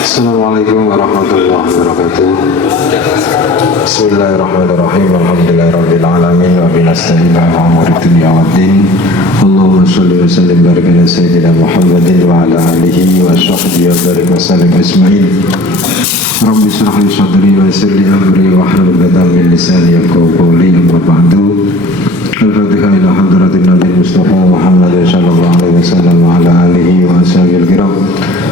Assalamualaikum warahmatullahi wabarakatuh. Bismillahirrahmanirrahim. Alhamdulillahirabbil alamin wa binasta'inu ala umuri dunya waddin. Allahumma shalli wa sallim barik ala sayyidina Muhammadin wa ala alihi wa sahbihi wa barik wa sallim ajma'in. Rabbi shrah li sadri wa yassir li amri wa hlul 'uqdatam min lisani yafqahu qawli. Amma ba'du. Al-Fatihah ila hadratin Nabi Mustafa Muhammad sallallahu alaihi wasallam wa ala alihi wa ashabihi al-kiram.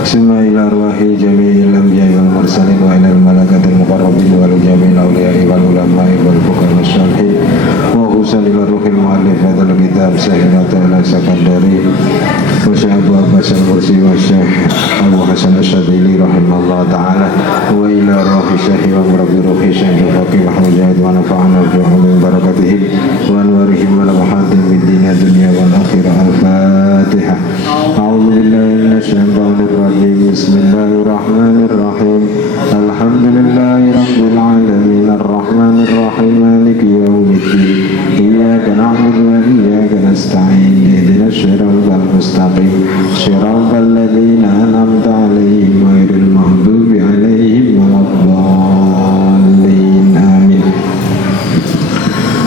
Summa ila arwahi jami'il anbiya'i wal mursalin wa ila al-malakatil muqarrabin wal jami'il awliya'i wal ulama'i wal fuqaha wasyalihin wa khususan ila ruhil mu'allif hadzal kitab Sahihat al-Sakandari wa Syekh Abu Abbas al-Mursi wa Syekh Abu Hasan al-Syadili rahimahullah ta'ala wa ila ruhi Syekh wa murabbi ruhi Syekh Faqih Muhammad Jahid wa nafa'ana bi ulum barakatihim wa anwarihim wa lawahatim bid dunya wal akhirah. Al-Fatihah. A'udzu billahi minasy syaithanir rajim. Bismillahirrahmanirrahim. Alhamdulillahi rabbil alamin arrahmanir rahim maliki yaumiddin. Iyyaka na'budu wa iyyaka nasta'in. Ihdinas siratal mustaqim. Siratal ladzina an'amta 'alaihim ghairil maghdubi 'alaihim waladdallin. Amin.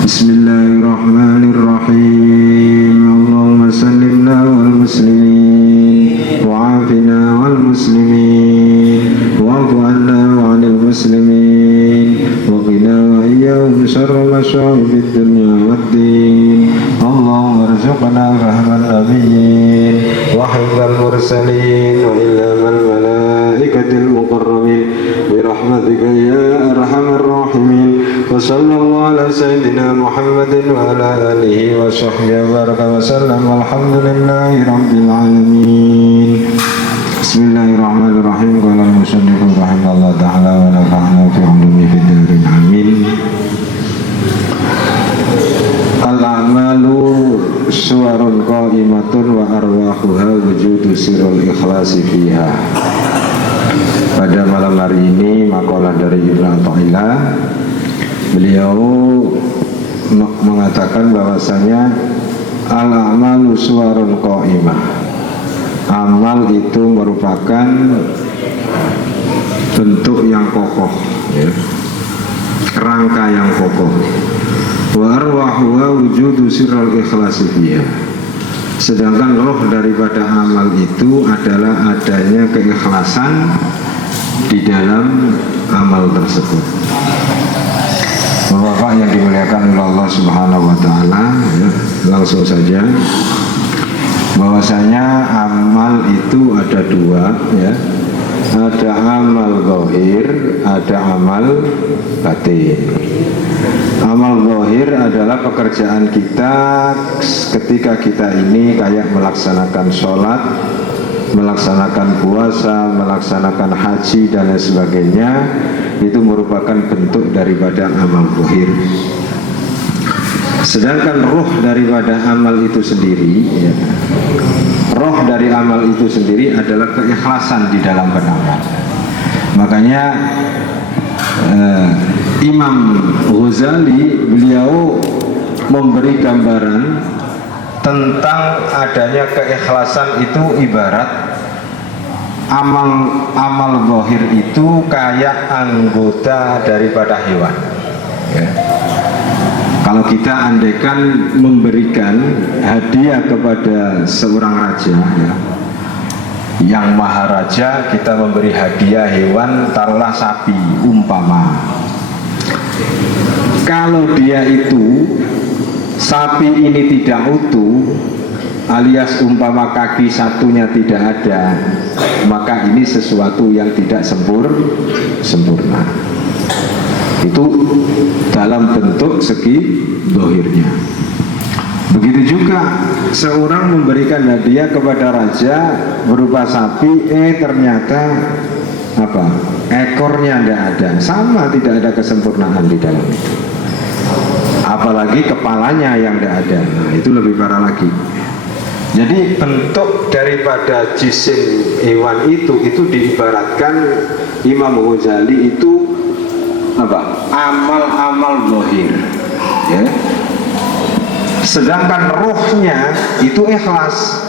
Bismillahirrahmanirrahim. Allahumma sallimna wal muslimin wa'afina wal muslimin wa'fu anna wa'anil muslimin wa qina wa iyyahum syarra masya'ibid dunya waddin. Allahumma arzuqna fahman nabiyyin wa hifdzal mursalin wa ilhamal malaikatil muqarrabin bi rahmatika ya arhamar rahimin. Wa sallallahu ala sayyidina Muhammadin wa ala alihi wa sahbihi wa baraka wa sallam. Alhamdulillahi rabbil alamin. Bismillahirrahmanirrahim. Qala al-musannif rahimahullah ta'ala wa nafa'ana fi 'ulumi fid darin. Amin. Al-a'malu suwarun qa'imatun wa arwahuha wujudu sirrul ikhlasi fiha. Pada malam hari ini makalah dari Ibnu Athaillah, beliau mengatakan bahwasanya al-a'malu suwarun qa'imah. Amal itu merupakan bentuk yang kokoh, ya, kerangka yang kokoh. Wa arwahuha wujudu sirrul ikhlasi fiha. Sedangkan roh daripada amal itu adalah adanya keikhlasan di dalam amal tersebut. Bapak yang dimuliakan oleh Allah Subhanahu wa taala, ya, langsung saja bahwasanya amal itu ada dua, ya. Ada amal zahir, ada amal batin. Amal zahir adalah pekerjaan kita ketika kita ini kayak melaksanakan sholat, melaksanakan puasa, melaksanakan haji dan lain sebagainya. Itu merupakan bentuk daripada amal zahir. Sedangkan roh daripada amal itu sendiri, ya, roh dari amal itu sendiri adalah keikhlasan di dalam beramal. Makanya Imam Ghazali beliau memberi gambaran tentang adanya keikhlasan itu ibarat amal zahir itu kayak anggota daripada hewan, ya. Kalau kita andaikan memberikan hadiah kepada seorang raja, ya, yang maharaja, kita memberi hadiah hewan, taruhlah sapi umpama. Kalau dia itu sapi ini tidak utuh, alias umpama kaki satunya tidak ada, maka ini sesuatu yang tidak sempurna. Itu dalam bentuk segi zahirnya. Begitu juga seorang memberikan hadiah kepada raja berupa sapi, ternyata apa? Ekornya tidak ada, sama, tidak ada kesempurnaan di dalam itu. Apalagi kepalanya yang tidak ada, nah, itu lebih parah lagi. Jadi bentuk daripada jisim hewan itu diibaratkan Imam Ghazali itu apa? Amal-amal zahir, ya. Sedangkan rohnya itu ikhlas.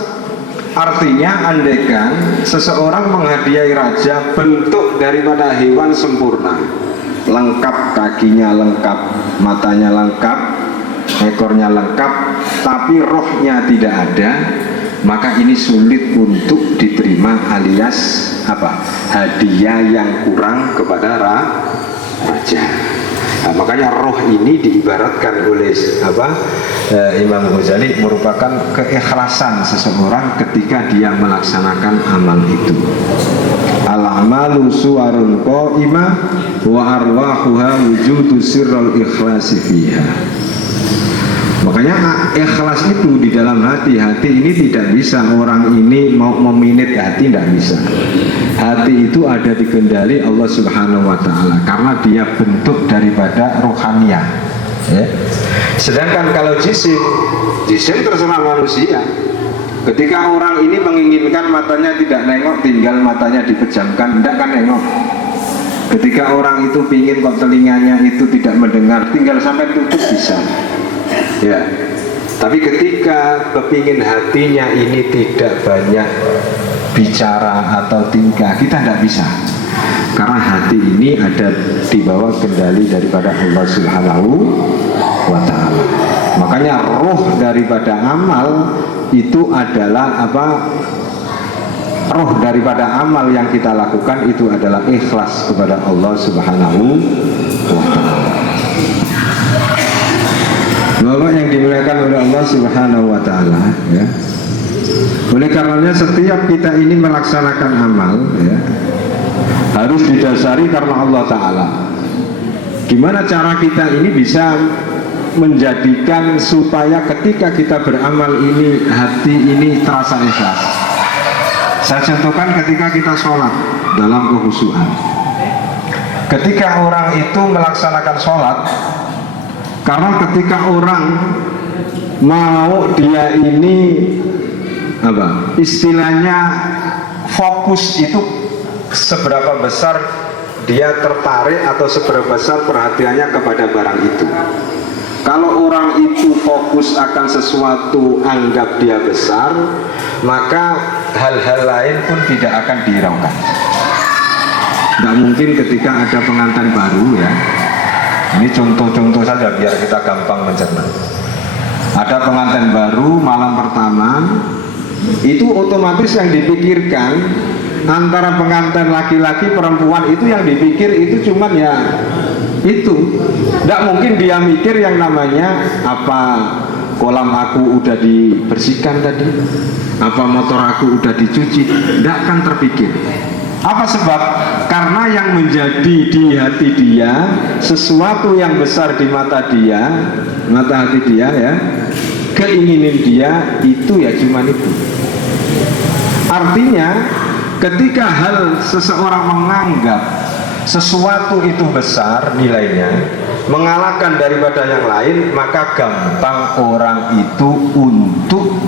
Artinya andaikan seseorang menghadiahi raja bentuk daripada hewan sempurna, lengkap, kakinya lengkap, matanya lengkap, ekornya lengkap, tapi rohnya tidak ada, maka ini sulit untuk diterima, alias apa? Hadiah yang kurang kepada raja. Nah, makanya roh ini diibaratkan oleh Imam Ghazali merupakan keikhlasan seseorang ketika dia melaksanakan amal itu. Al-amalu suwarun qa'imah wa arwahuha wujudu sirrul ikhlasi fiha. Makanya ikhlas itu di dalam hati ini tidak bisa orang ini mau meminit hati, tidak bisa. Hati itu ada dikendali Allah Subhanahu wa Ta'ala karena dia bentuk daripada rohaniah, ya. Sedangkan kalau jisim terserah manusia. Ketika orang ini menginginkan matanya tidak nengok, tinggal matanya dipejamkan, tidak kan nengok. Ketika orang itu pingin kok telinganya itu tidak mendengar, tinggal sampai tutup bisa. Ya, tapi ketika kepingin hatinya ini tidak banyak bicara atau tingkah, kita tidak bisa, karena hati ini ada di bawah kendali daripada Allah Subhanahu wa Ta'ala. Makanya roh daripada amal itu adalah apa? Roh daripada amal yang kita lakukan itu adalah ikhlas kepada Allah Subhanahu wa Ta'ala. Bapak yang dimuliakan oleh Allah Subhanahu wa Ta'ala, ya. Oleh karenanya setiap kita ini melaksanakan amal, ya, harus didasari karena Allah Ta'ala. Gimana cara kita ini bisa menjadikan supaya ketika kita beramal ini hati ini terasa ikhlas? Saya contohkan ketika kita sholat dalam kekhusyuan. Ketika orang itu melaksanakan sholat, karena ketika orang mau dia ini apa? Istilahnya fokus itu seberapa besar dia tertarik atau seberapa besar perhatiannya kepada barang itu. Kalau orang itu fokus akan sesuatu anggap dia besar, maka hal-hal lain pun tidak akan dihiraukan. Nggak mungkin ketika ada pengantin baru, ya. Ini contoh-contoh saja biar kita gampang mencerna. Ada pengantin baru malam pertama, itu otomatis yang dipikirkan antara pengantin laki-laki perempuan itu yang dipikir itu cuman ya itu. Tidak mungkin dia mikir yang namanya apa kolam aku udah dibersihkan tadi, apa motor aku udah dicuci, tidak akan terpikir. Apa sebab? Karena yang menjadi di hati dia sesuatu yang besar di mata dia, mata hati dia, ya, keinginan dia itu ya cuma itu. Artinya ketika hal seseorang menganggap sesuatu itu besar nilainya, mengalahkan daripada yang lain, maka gampang orang itu untuk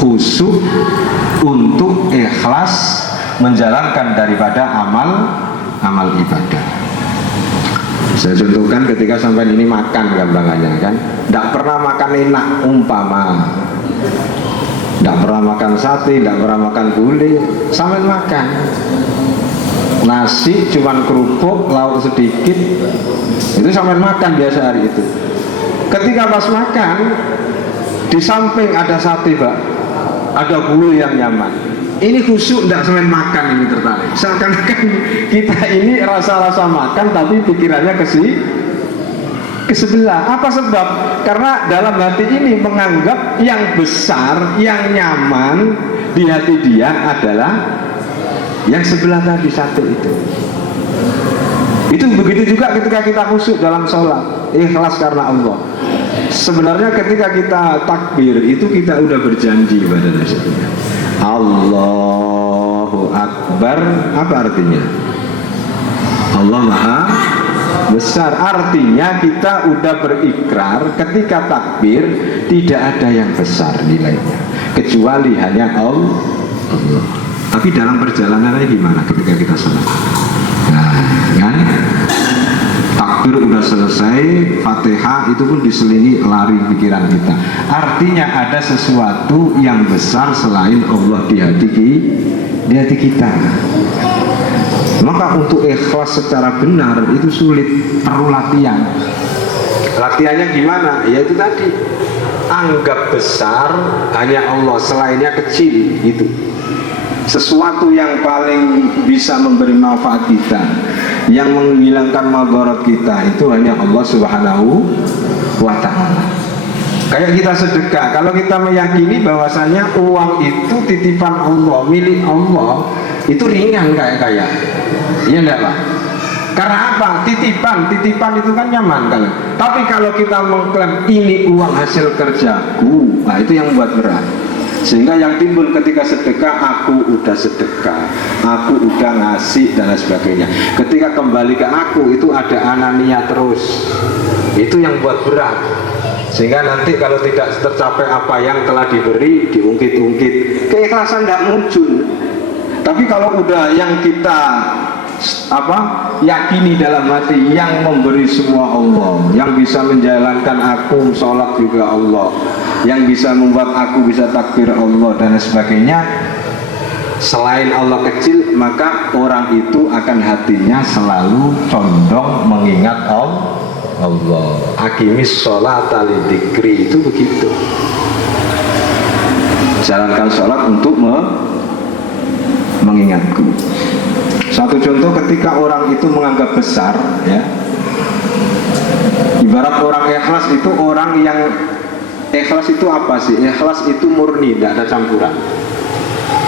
khusyuk, untuk ikhlas menjalankan daripada amal ibadah. Saya contohkan ketika sampai ini makan gampangannya, kan tidak pernah makan enak, umpama tidak pernah makan sate, tidak pernah makan gulai, sampai makan nasi cuman kerupuk lauk sedikit, itu sampai makan biasa hari itu. Ketika pas makan di samping ada sate, Pak, ada gulai yang nyaman, ini khusyuk tidak sampai makan, ini tertarik. Seakan-akan kita ini rasa-rasa makan tapi pikirannya ke sebelah. Apa sebab? Karena dalam hati ini menganggap yang besar, yang nyaman di hati dia adalah yang sebelah tadi, satu itu. Itu begitu juga ketika kita khusyuk dalam sholat, ikhlas karena Allah. Sebenarnya ketika kita takbir itu kita udah berjanji pada dasarnya. Allahu Akbar, apa artinya? Allah Maha Besar. Artinya kita udah berikrar ketika takbir tidak ada yang besar nilainya kecuali hanya Allah. Tapi dalam perjalanannya gimana ketika kita sholat? Nah, kan? takbir udah selesai, Fatihah itu pun diselingi lari pikiran kita. Artinya ada sesuatu yang besar selain Allah di hati kita. Maka untuk ikhlas secara benar itu sulit, perlu latihan. Latihannya gimana? Ya itu tadi, anggap besar hanya Allah, selainnya kecil. Itu sesuatu yang paling bisa memberi manfaat kita, yang menghilangkan madarat kita, itu hanya Allah Subhanahu wa Ta'ala. Kayak kita sedekah, kalau kita meyakini bahwasanya uang itu titipan Allah, milik Allah, itu ringan kayak iya enggak Pak? Karena apa? Titipan itu kan nyaman kan. Tapi kalau kita mengklaim ini uang hasil kerjaku, nah itu yang buat berat. Sehingga yang timbul ketika sedekah, aku udah sedekah, aku udah ngasih dan lain sebagainya. Ketika kembali ke aku, itu ada anania terus. Itu yang buat berat. Sehingga nanti kalau tidak tercapai apa yang telah diberi, diungkit-ungkit, keikhlasan tidak muncul. Tapi kalau udah yang kita yakini dalam hati, yang memberi semua Allah, yang bisa menjalankan aku sholat juga Allah, yang bisa membuat aku bisa takbir Allah dan sebagainya, selain Allah kecil, maka orang itu akan hatinya selalu condong mengingat Allah. Aqimis sholata lidzikri, itu begitu. Jalankan sholat untuk mengingatku. Satu contoh, ketika orang itu menganggap besar, ya, ibarat orang ikhlas itu, orang yang ikhlas itu apa sih? Ikhlas itu murni, tidak ada campuran.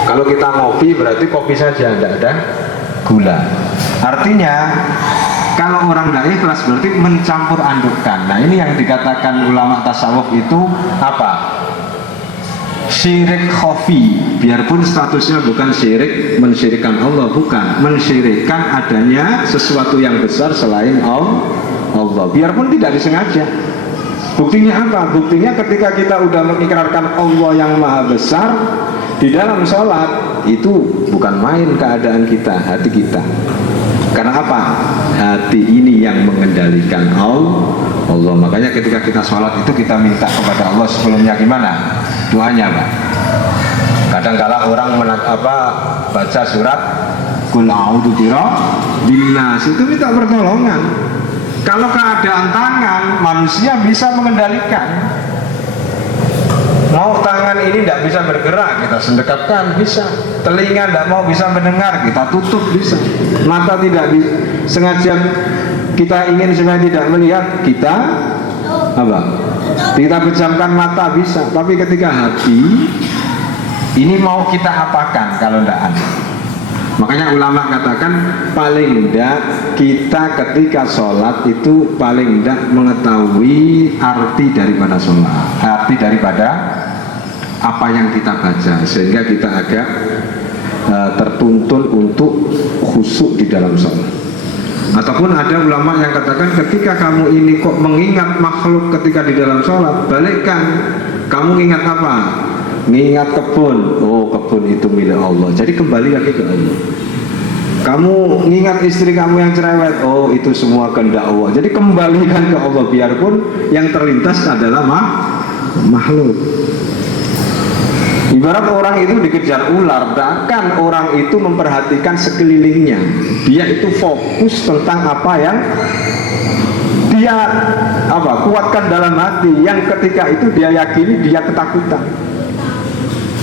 Kalau kita ngopi berarti kopi saja, tidak ada gula. Artinya kalau orang tidak ikhlas berarti mencampur adukkan. Nah ini yang dikatakan ulama tasawuf itu apa? Syirik khafi. Biarpun statusnya bukan syirik mensyirikkan Allah, bukan, mensyirikkan adanya sesuatu yang besar selain Allah, biarpun tidak disengaja. Buktinya apa? Buktinya ketika kita udah mengikrarkan Allah yang maha besar di dalam sholat, itu bukan main keadaan kita, hati kita. Karena apa? Hati ini yang mengendalikan Allah. Makanya ketika kita sholat itu kita minta kepada Allah sebelumnya gimana? Doanya Pak. Kadang-kala orang baca surat Qul a'udzu binnas, itu minta pertolongan. Kalau keadaan tangan, manusia bisa mengendalikan. Mau tangan ini tidak bisa bergerak, kita sedekapkan, bisa. Telinga tidak mau bisa mendengar, kita tutup, bisa. Mata tidak bisa, sengaja kita ingin supaya tidak melihat, kita kita pejamkan mata, bisa. Tapi ketika hati ini mau kita apakan kalau tidak ada. Makanya ulama katakan paling tidak kita ketika sholat itu paling tidak mengetahui arti daripada sholat, arti daripada apa yang kita baca, sehingga kita agak tertuntun untuk khusyuk di dalam sholat. Ataupun ada ulama yang katakan ketika kamu ini kok mengingat makhluk ketika di dalam sholat, balikkan, kamu ingat apa? Mengingat kebun. Oh, kebun itu milik Allah, jadi kembali lagi ke Allah. Kamu mengingat istri kamu yang cerewet, oh itu semua kehendak Allah, jadi kembalikan ke Allah, biarpun yang terlintas adalah makhluk. Ibarat orang itu dikejar ular, bahkan orang itu memperhatikan sekelilingnya. Dia itu fokus tentang apa yang dia kuatkan dalam hati, yang ketika itu dia yakini, dia ketakutan.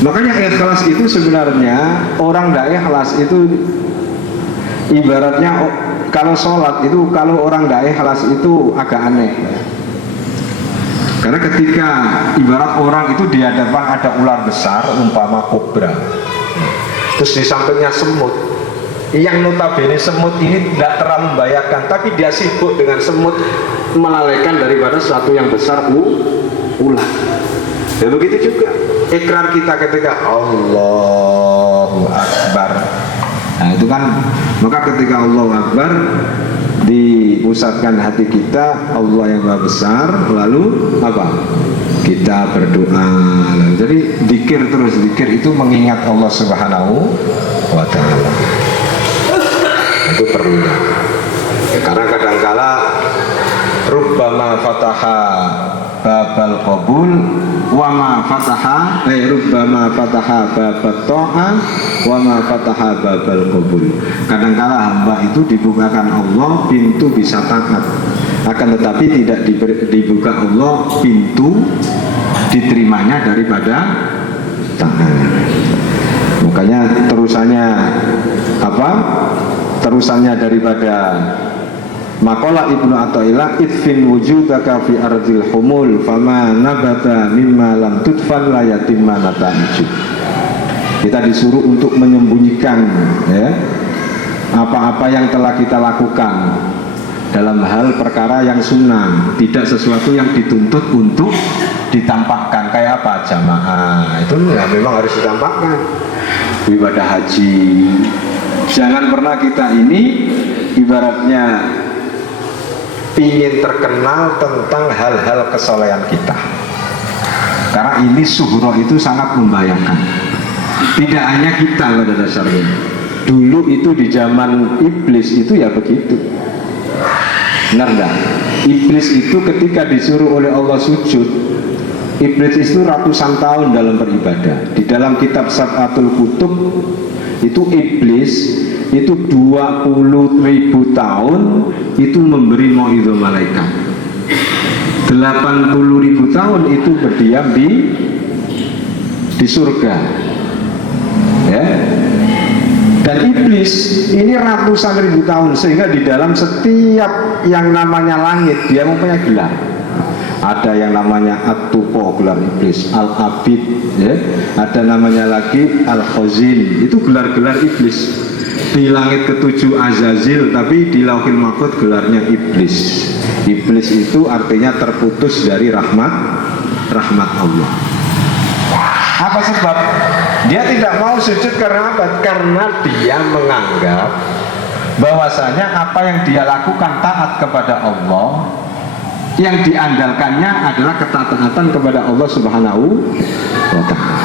Makanya ikhlas itu sebenarnya, orang tidak ikhlas itu ibaratnya kalau sholat itu, kalau orang tidak ikhlas itu agak aneh. Karena ketika ibarat orang itu di hadapan ada ular besar, umpama kobra, terus di sampingnya semut, yang notabene semut ini tidak terlalu membahayakan, tapi dia sibuk dengan semut, melalaikan daripada sesuatu yang besar, ular. Dan begitu juga ikrar kita ketika Allahu Akbar. Nah itu kan, maka ketika Allahu Akbar dipusatkan hati kita, Allah yang maha besar, lalu kita berdoa. Jadi zikir terus, zikir itu mengingat Allah Subhanahu wa Ta'ala. Itu perlu. Karena kadangkala fataha babal qabul wa ma fataha rubbama fataha babat ta'a wa ma fataha babal qabul. Kadangkala hamba itu dibukakan Allah pintu bisa taat, akan tetapi tidak dibuka Allah pintu diterimanya daripada taat. Makanya terusannya apa? Terusannya daripada maqala Ibnu Athaillah, idfin wujudaka fi ardil humul fama nabata mimma lam tudfan la yatimma nata'iju. Kita disuruh untuk menyembunyikan ya apa-apa yang telah kita lakukan dalam hal perkara yang sunnah, tidak sesuatu yang dituntut untuk ditampakkan. Kayak apa? Jamaah itu ya memang harus ditampakkan. Ibadah haji, jangan pernah kita ini ibaratnya ingin terkenal tentang hal-hal kesolehan kita, karena ini suhro itu sangat membahayakan. Tidak hanya kita pada dasarnya, dulu itu di zaman iblis itu ya begitu. Benar enggak? Iblis itu ketika disuruh oleh Allah sujud, iblis itu ratusan tahun dalam beribadah. Di dalam kitab Sab'atul Kutub itu iblis itu 20.000 tahun itu memberi mau'izah malaikat, 80.000 tahun itu berdiam di surga ya. Dan iblis ini ratusan ribu tahun, sehingga di dalam setiap yang namanya langit dia mempunyai gelar. Ada yang namanya At-Tuqa, gelar iblis, Al-Abid ya. Ada namanya lagi Al-Khazin, itu gelar-gelar iblis. Di langit ketujuh Azazil, tapi di Lauhil Mahfuz gelarnya iblis. Iblis itu artinya terputus dari rahmat Allah. Apa sebab? Dia tidak mau sujud karena apa? Karena dia menganggap bahwasanya apa yang dia lakukan taat kepada Allah, yang diandalkannya adalah ketaatan kepada Allah Subhanahu wa ta'ala.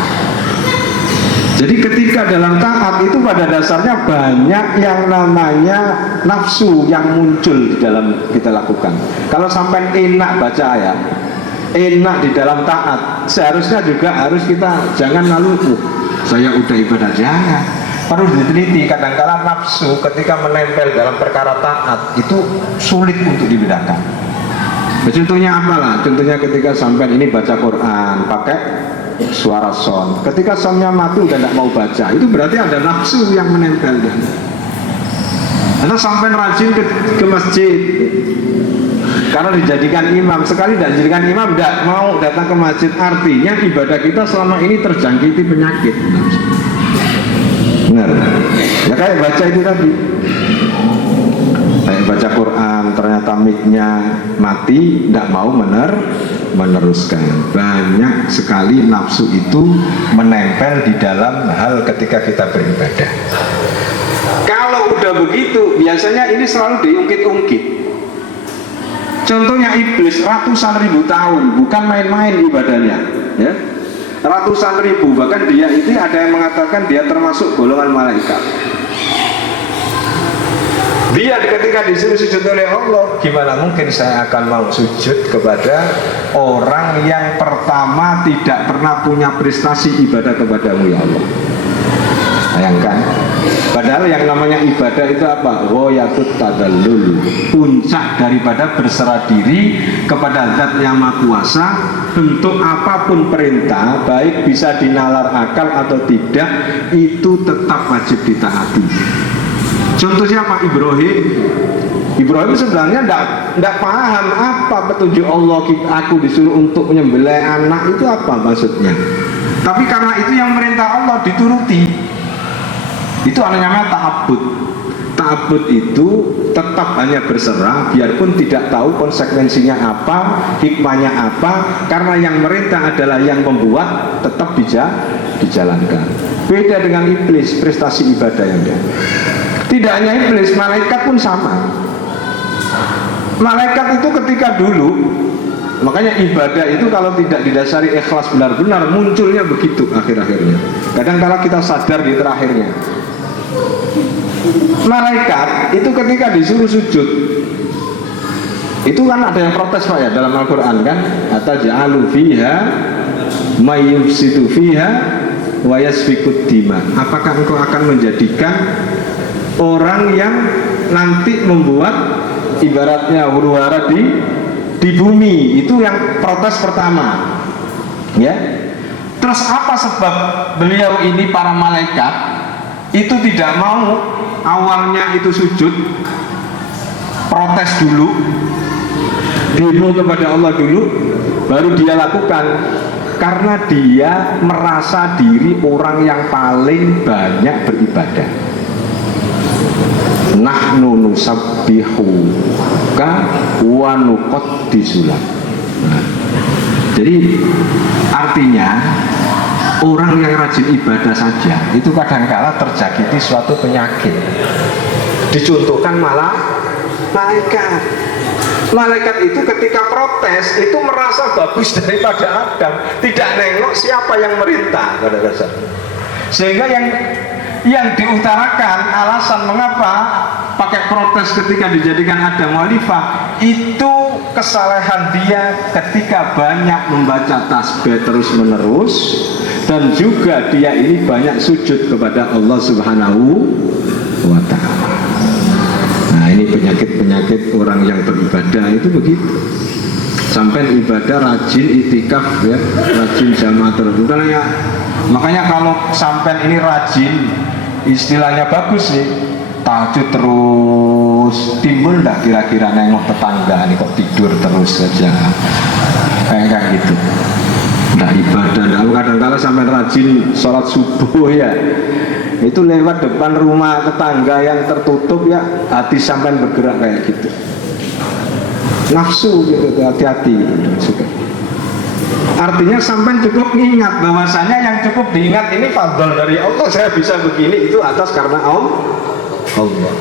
Jadi ketika dalam taat itu pada dasarnya banyak yang namanya nafsu yang muncul di dalam kita lakukan. Kalau sampai enak baca ayat, enak di dalam taat, seharusnya juga harus kita jangan lalu saya udah ibadah, jangan. Perlu diteliti, kadang-kala nafsu ketika menempel dalam perkara taat itu sulit untuk dibedakan. Contohnya apalah? Contohnya ketika sampai ini baca Quran pakai suara son, ketika sonnya mati udah tidak mau baca, itu berarti ada nafsu yang menempel. Atau sampai rajin ke masjid karena dijadikan imam, sekali tidak dijadikan imam tidak mau datang ke masjid, artinya ibadah kita selama ini terjangkiti penyakit. Benar ya, kayak baca itu tadi, kayak baca Quran ternyata mic-nya mati, tidak mau meneruskan. Banyak sekali nafsu itu menempel di dalam hal ketika kita beribadah. Kalau udah begitu biasanya ini selalu diungkit-ungkit. Contohnya iblis ratusan ribu tahun, bukan main-main ibadahnya ya. Ratusan ribu, bahkan dia ini ada yang mengatakan dia termasuk golongan malaikat. Dia ketika disuruh sujud oleh Allah, gimana mungkin saya akan mau sujud kepada orang yang pertama tidak pernah punya prestasi ibadah kepadamu ya Allah. Bayangkan, padahal yang namanya ibadah itu apa? Ghoyatut tadallul, puncak daripada berserah diri kepada Zat yang Maha Kuasa. Bentuk apapun perintah, baik bisa dinalar akal atau tidak, itu tetap wajib ditaati. Contoh siapa? Ibrahim sebenarnya tidak paham apa petunjuk Allah. Aku disuruh untuk menyembelih anak, itu apa maksudnya? Tapi karena itu yang merintah Allah dituruti, itu namanya ta'abbud. Ta'abbud itu tetap hanya berserah, biarpun tidak tahu konsekuensinya apa, hikmahnya apa, karena yang merintah adalah yang membuat, tetap dijalankan. Beda dengan iblis, prestasi ibadah yang dia. Tidak hanya iblis, malaikat pun sama. Malaikat itu ketika dulu, makanya ibadah itu kalau tidak didasari ikhlas benar-benar, munculnya begitu akhir-akhirnya. Kadang-kala kita sadar di terakhirnya. Malaikat itu ketika disuruh sujud, Itu kan ada yang protes Pak ya dalam Al-Quran kan, ataj'alu fiha may yufsidu fiha wa yasfikud dima. Apakah engkau akan menjadikan orang yang nanti membuat ibaratnya huru-hara di bumi? Itu yang protes pertama ya. Terus apa sebab beliau ini, para malaikat itu tidak mau awalnya itu sujud, protes dulu, demo kepada Allah dulu, baru dia lakukan? Karena dia merasa diri orang yang paling banyak beribadah. Nahnu nusabbihuka wa nuqaddisuka. Nah, jadi artinya orang yang rajin ibadah saja itu kadangkala terjangkiti suatu penyakit. Dicontohkan malah malaikat. Malaikat itu ketika protes itu merasa bagus daripada Adam, tidak nengok siapa yang merintah pada dasar. Sehingga yang diutarakan alasan mengapa pakai protes ketika dijadikan Adam khalifah itu kesalahan dia ketika banyak membaca tasbih terus menerus, dan juga dia ini banyak sujud kepada Allah Subhanahu wa ta'ala. Nah, ini penyakit-penyakit orang yang beribadah itu begitu. Sampai ibadah rajin itikaf ya, rajin jamaah terus. Makanya kalau sampai ini rajin, istilahnya bagus sih, tahajud terus, timbul enggak kira-kira nengok tetangga ini kok tidur terus saja kayak gitu, enggak ibadah. Nah, kadang-kadang sampai rajin sholat subuh ya, itu lewat depan rumah tetangga yang tertutup ya, hati sampai bergerak kayak gitu, nafsu gitu, hati-hati gitu. Artinya sampai cukup ingat bahwasanya yang cukup diingat ini fadl dari Allah, saya bisa begini itu atas karena Allah.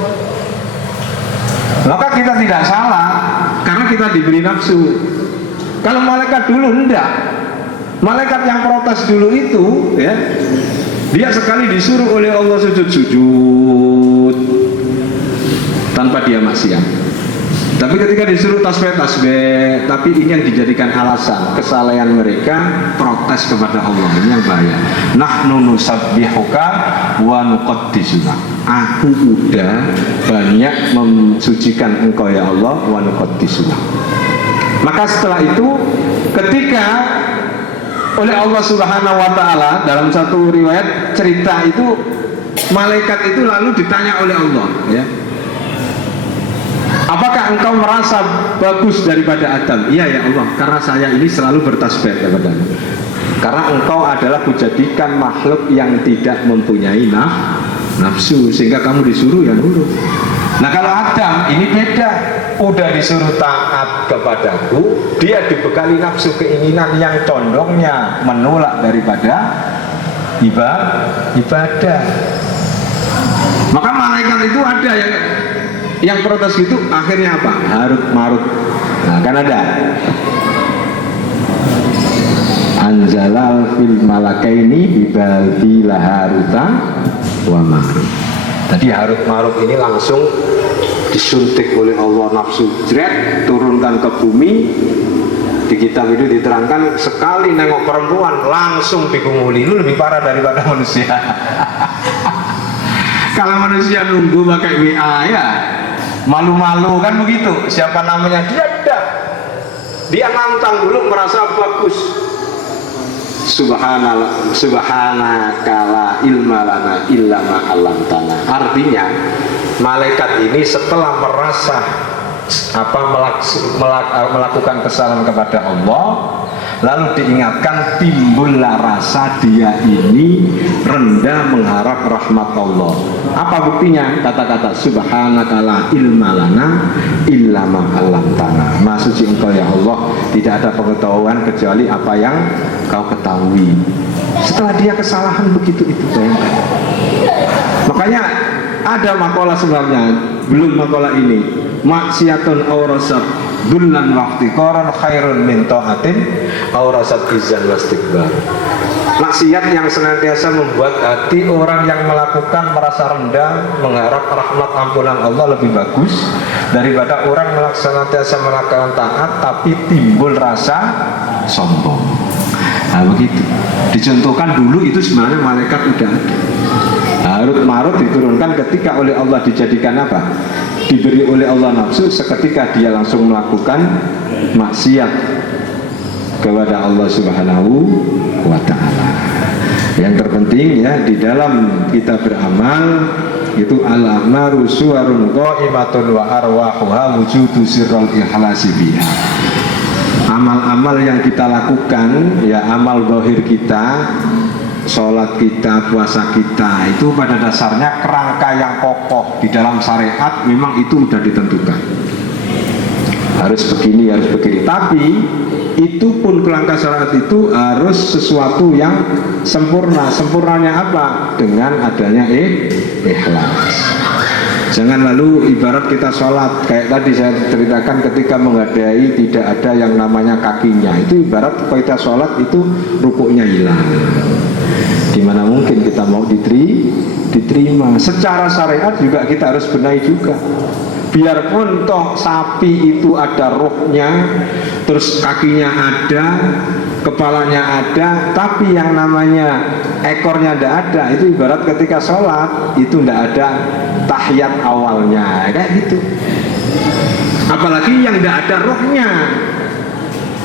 Maka kita tidak salah karena kita diberi nafsu. Kalau malaikat dulu enggak. Malaikat yang protes dulu itu ya, dia sekali disuruh oleh Allah sujud-sujud tanpa dia maksiat. Tapi ketika disuruh tasbih, tapi ini yang dijadikan alasan kesalahan mereka, protes kepada Allah. Ini yang bahaya. Nahnu nusabbihuka wa nuqaddisuka. Aku udah banyak mensucikan engkau ya Allah, wa nuqaddisuka. Maka setelah itu ketika oleh Allah Subhanahu wa ta'ala, dalam satu riwayat cerita itu, malaikat itu lalu ditanya oleh Allah ya, apakah engkau merasa bagus daripada Adam? Iya ya Allah, karena saya ini selalu bertasbih kepadamu. Karena engkau adalah kujadikan makhluk yang tidak mempunyai nafsu, sehingga kamu disuruh ya nurut. Nah kalau Adam ini beda, udah disuruh taat kepadaku, dia dibekali nafsu keinginan yang condongnya menolak daripada ibadah. Maka malaikat itu ada yang protes itu, akhirnya apa? Harut marut. Nah kan ada anzalal fil malakaini bibaldi laharuta wa marut. Tadi harut marut ini langsung disuntik oleh Allah nafsu, jret, turunkan ke bumi. Di kitab itu diterangkan sekali nengok perempuan langsung digumuli. Itu lebih parah daripada manusia. Kalau manusia nunggu pakai WA ya malu-malu kan begitu, siapa namanya dia tidak, dia nantang dulu merasa bagus. Subhanallah, subhanakala ilma lana illa ma 'allamtana. Artinya malaikat ini setelah merasa melakukan kesalahan kepada Allah, lalu diingatkan, timbullah rasa dia ini rendah mengharap rahmat Allah. Apa buktinya? Kata-kata subhanaka la ilma lana illa ma 'allamtana. Maha suci engkau ya Allah, tidak ada pengetahuan kecuali apa yang kau ketahui. Setelah dia kesalahan begitu itu, bayangkan. Makanya ada makalah sebenarnya, belum makalah ini, maksiatun aurasab dullan wa ikhtiqaran khairun min ta'atin aw rasat izan wastikbar. Maksiat yang senantiasa membuat hati orang yang melakukan merasa rendah, mengharap rahmat ampunan Allah lebih bagus daripada orang senantiasa melakukan taat tapi timbul rasa sombong. Nah begitu. Dicontohkan dulu itu sebenarnya malaikat udah ada. Harut marut diturunkan ketika oleh Allah dijadikan apa? Diberi oleh Allah nafsu, seketika dia langsung melakukan maksiat kepada Allah Subhanahu wa ta'ala. Yang terpenting ya di dalam kita beramal itu al-a'malu suwarun qa'imatun wa arwahuha wujudu sirrul ikhlasi biha. Amal-amal yang kita lakukan ya amal zahir kita, sholat kita, puasa kita itu pada dasarnya kerangka yang kokoh di dalam syariat memang itu sudah ditentukan. Harus begini, harus begini. Tapi itu pun kerangka syariat itu harus sesuatu yang sempurna. Sempurnanya apa? Dengan adanya ikhlas. Jangan lalu ibarat kita sholat kayak tadi saya ceritakan ketika menghadai tidak ada yang namanya kakinya. Itu ibarat kita sholat itu rukuknya hilang. Gimana mungkin kita mau diterima? Secara syariat juga kita harus benahi juga. Biarpun toh sapi itu ada rohnya, terus kakinya ada, kepalanya ada, tapi yang namanya ekornya tidak ada. Itu ibarat ketika sholat itu tidak ada tahiyat awalnya, kayak gitu. Apalagi yang tidak ada rohnya,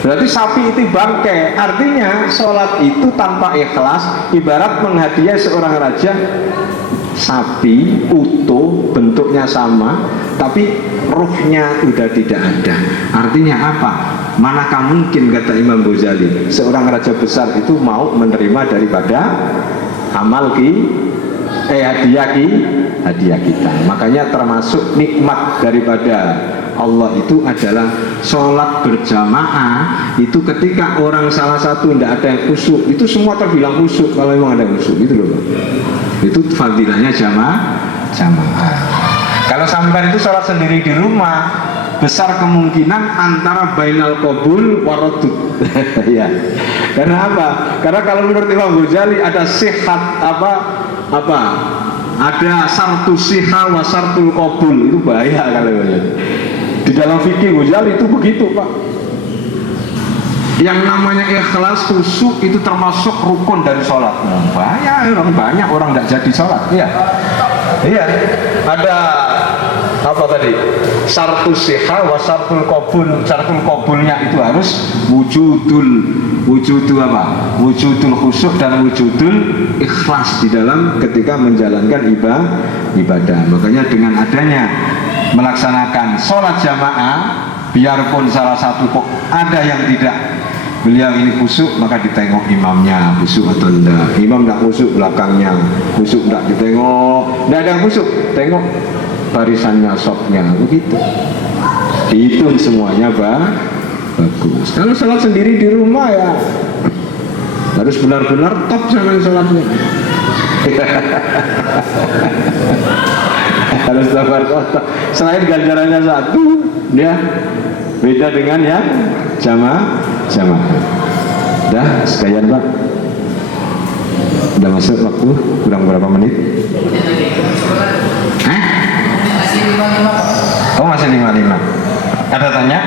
berarti sapi itu bangkai. Artinya sholat itu tanpa ikhlas ibarat menghadiah seorang raja sapi utuh, bentuknya sama, tapi ruhnya udah tidak ada. Artinya apa? Manakah mungkin, kata Imam Ghazali, seorang raja besar itu mau menerima daripada amal hadiah kita. Makanya termasuk nikmat daripada Allah itu adalah sholat berjamaah. Itu ketika orang salah satu tidak ada yang khusyuk, itu semua terbilang khusyuk kalau memang ada khusyuk, itu loh. Itu fadilahnya jamaah. Kalau sampai itu sholat sendiri di rumah, besar kemungkinan antara bainal qabul waradud. Ya. Karena apa? Karena kalau menurut Imam Ghazali ada sihat ada sartu siha wa sartul qabul. Itu bahaya kalau di dalam fikih Ghazali itu begitu, Pak. Yang namanya ikhlas, khusyuk itu termasuk rukun dari sholat. Banyak orang tidak jadi sholat. Iya. Ada apa tadi? Sartu siha wa sartul qabul. Sartul qabulnya itu harus wujudul khusyuk dan wujudul ikhlas di dalam ketika menjalankan ibadah. Makanya dengan adanya melaksanakan sholat jamaah, biarpun salah satu kok ada yang tidak, beliau ini khusyuk, maka ditengok imamnya khusyuk atau enggak. Imam enggak khusyuk, belakangnya khusyuk, enggak ditengok. Enggak ada yang khusyuk, tengok barisannya, sopnya, begitu. Dihitung semuanya bagus. Kalau sholat sendiri di rumah ya harus benar-benar top sama sholatnya. Harus sabar kota. Selain ganjarannya satu, ya beda dengan yang jamaah. Dah sekalian Pak. Udah masuk waktu, kurang berapa menit? Oh masih 55. Ada tanya?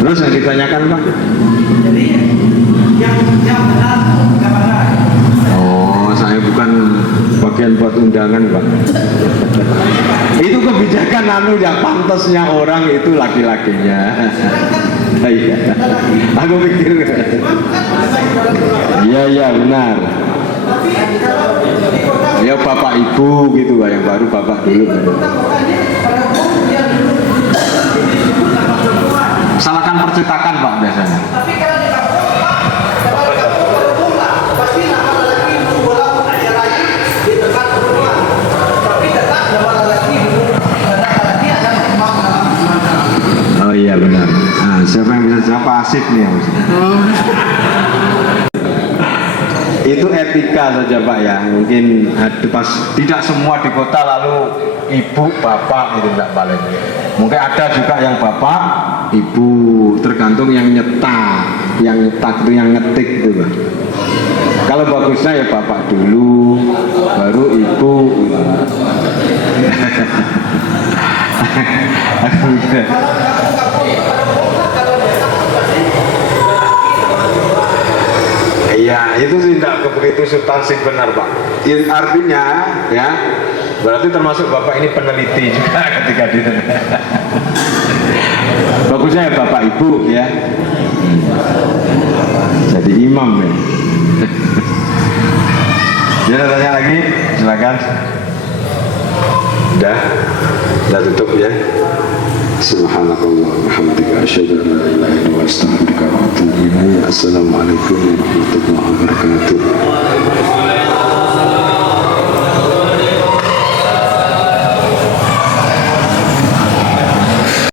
Terus yang ditanyakan Pak? Jadi yang benar. Oh, saya bukan bagian buat undangan Pak. Itu kebijakan yang pantasnya orang itu laki-lakinya. Iya, aku pikir. Iya benar. Ya bapak ibu gitu Pak, yang baru bapak dulu. Salahkan percetakan Pak biasanya. Oh iya benar. Nah, siapa yang bisa jawab? Pak Asif nih yang bisa. Itu etika saja Pak ya. Mungkin pas tidak semua di kota lalu ibu bapak itu tidak paling. Mungkin ada juga yang bapak ibu, tergantung yang nyetak. Yang nyetak itu yang ngetik itu Pak. Kalau bagusnya ya bapak dulu, baru ibu. Iya, itu tidak begitu substansi benar Pak. Artinya ya, berarti termasuk bapak ini peneliti juga ketika di bagusnya ya bapak ibu ya. Jadi imam ya. Jangan tanya lagi, silakan. Udah, tutup ya. Subhanakallah walhamdulillah asyhadu an la ilaha illa anta astaghfiruka wa atubu ilaik. Assalamualaikum warahmatullahi wabarakatuh.